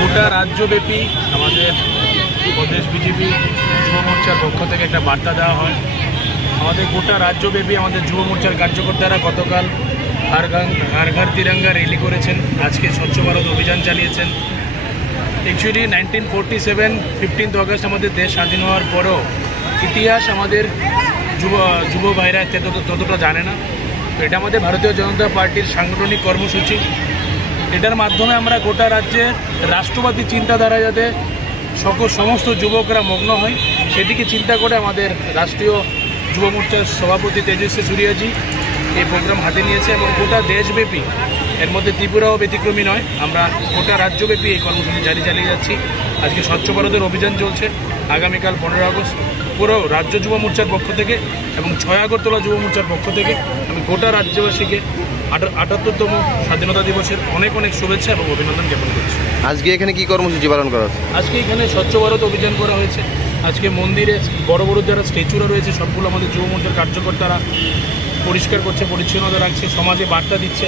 গোটা রাজ্যব্যাপী আমাদের প্রদেশ বিজেপি যুব মোর্চার পক্ষ থেকে একটা বার্তা দেওয়া হয়। আমাদের গোটা রাজ্যব্যাপী আমাদের যুব মোর্চার কার্যকর্তারা গতকাল হর ঘর তিরঙ্গা র্যালি করেছেন, আজকে স্বচ্ছ ভারত অভিযান চালিয়েছেন। অ্যাকচুয়ালি 1947 15 আগস্ট আমাদের দেশ স্বাধীন হওয়ার পরও ইতিহাস আমাদের যুব ভাইরা ততটা জানে না। তো এটা আমাদের ভারতীয় জনতা পার্টির সাংগঠনিক কর্মসূচি। এটার মাধ্যমে আমরা গোটা রাজ্যে রাষ্ট্রবাদী চিন্তাধারা যাতে সমস্ত যুবকরা মগ্ন হয় সেদিকে চিন্তা করে আমাদের রাষ্ট্রীয় যুব মোর্চার সভাপতি তেজস্বী সূর্যাজি এই প্রোগ্রাম হাতে নিয়েছে এবং গোটা দেশব্যাপী, এর মধ্যে ত্রিপুরাও ব্যতিক্রমী নয়, আমরা গোটা রাজ্যব্যাপী এই কর্মসূচি চালিয়ে যাচ্ছি। আজকে স্বচ্ছ ভারতের অভিযান চলছে, আগামীকাল 15 আগস্ট পুরো রাজ্য যুব মোর্চার পক্ষ থেকে এবং 6 আগরতলা যুব মোর্চার পক্ষ থেকে আমি গোটা রাজ্যবাসীকে 78তম স্বাধীনতা দিবসের অনেক অনেক শুভেচ্ছা এবং অভিনন্দন জ্ঞাপন করছি। আজকে এখানে কি কর্মসূচি পালন করা হচ্ছে? আজকে এখানে স্বচ্ছ ভারত অভিযান করা হয়েছে। আজকে মন্দিরে বড় বড় যারা স্ট্যাচুরা রয়েছে সবগুলো আমাদের যুব মোর্চার কার্যকর্তারা পরিষ্কার করছে, পরিচ্ছন্নতা রাখছে, সমাজে বার্তা দিচ্ছে।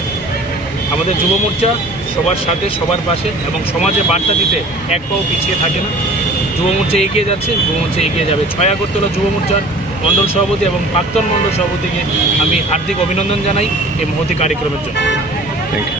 আমাদের যুব মোর্চা সবার সাথে, সবার পাশে এবং সমাজে বার্তা দিতে এক পাও পিছিয়ে থাকে না। যুব মোর্চা এগিয়ে যাচ্ছে, যুব মোর্চা এগিয়ে যাবে। 6 আগরতলা যুব মোর্চার মণ্ডল সভাপতি এবং প্রাক্তন মণ্ডল সভাপতিকে আমি হার্দিক অভিনন্দন জানাই এই মহতি কার্যক্রমের জন্য। Thank you.